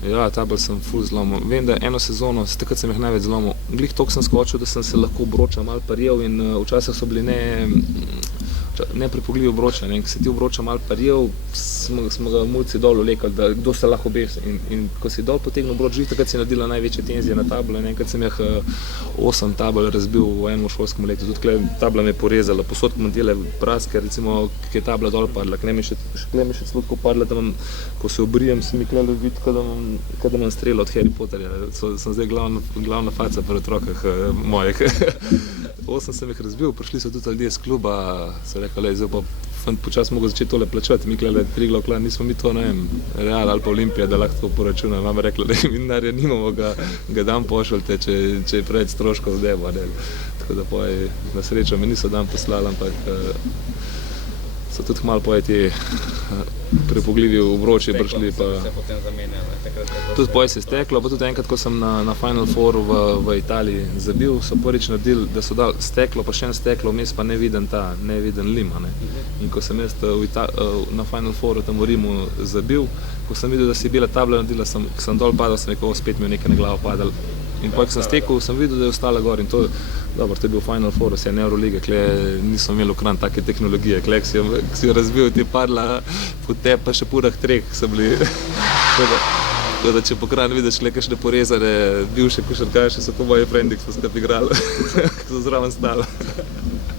Ja, tabel sem ful zlomil. Vem, da eno sezono, takrat sem jih največ zlomil. Glih toliko sem skočil, da sem se lahko obroča malo parjel in včasih so bili neprepogljivi obroča. Ko se ti obroča malo parjel, smo ga mulci dol vlekali, da kdo se lahko obesi. In ko si dol potegnil obroč, že takrat si naredila največje tenzije na tablo. In enkrat sem jih 8 tabel razbil v enem šolskem letu. Tudi tukaj tabla me je porezala, posod ko dele praske, recimo, ki je tabla dol padla. Kle mi še celo tako padla, da ko se obrijem, se mi kle vidi, kada imam strelo od Harry Potterja. Sem zdaj glavna faca pri otrokah mojih. 8 sem jih razbil, prišli so tudi ljudje iz kluba, so rekli, zdaj pa fant počas mogo začeti tole plačati. Mi klele Triglav klan, nismo mi to, ne vem, Real ali pa Olimpija, da lahko to poračuna. Mama rekla, da mi denarja nimamo, ga dan pošljete, če je preveč stroškov zdaj. Tako da poje na srečo me niso dan poslali, ampak so tudi malo poje ti prepogljivi obroči prišli. Tudi poje se je steklo, pa tudi enkrat, ko sem na Final Fouru v Italiji zabil, so prvič naredili, da so dali steklo, pa še en steklo, vmes pa neviden lim. In ko sem jaz na Final Fouru tam v Rimu zabil, ko sem videl, da si je bila tabla naredila, sem dol padal, sem rekel, spet mi je nekaj na glavo padal. In ko sem stekel, sem videl, da je ostala gor in to je bil Final Four, vse je Euroliga, kle nismo imeli v Kranj take tehnologije, kle si jo razbil, ti je padla po tebi, pa še purah treh so bili. Tako da če po Kranj vidiš le kakšne porezane bivše košarkaše, so to moji frendi, ki so skupaj igrali, ki so zraven stali.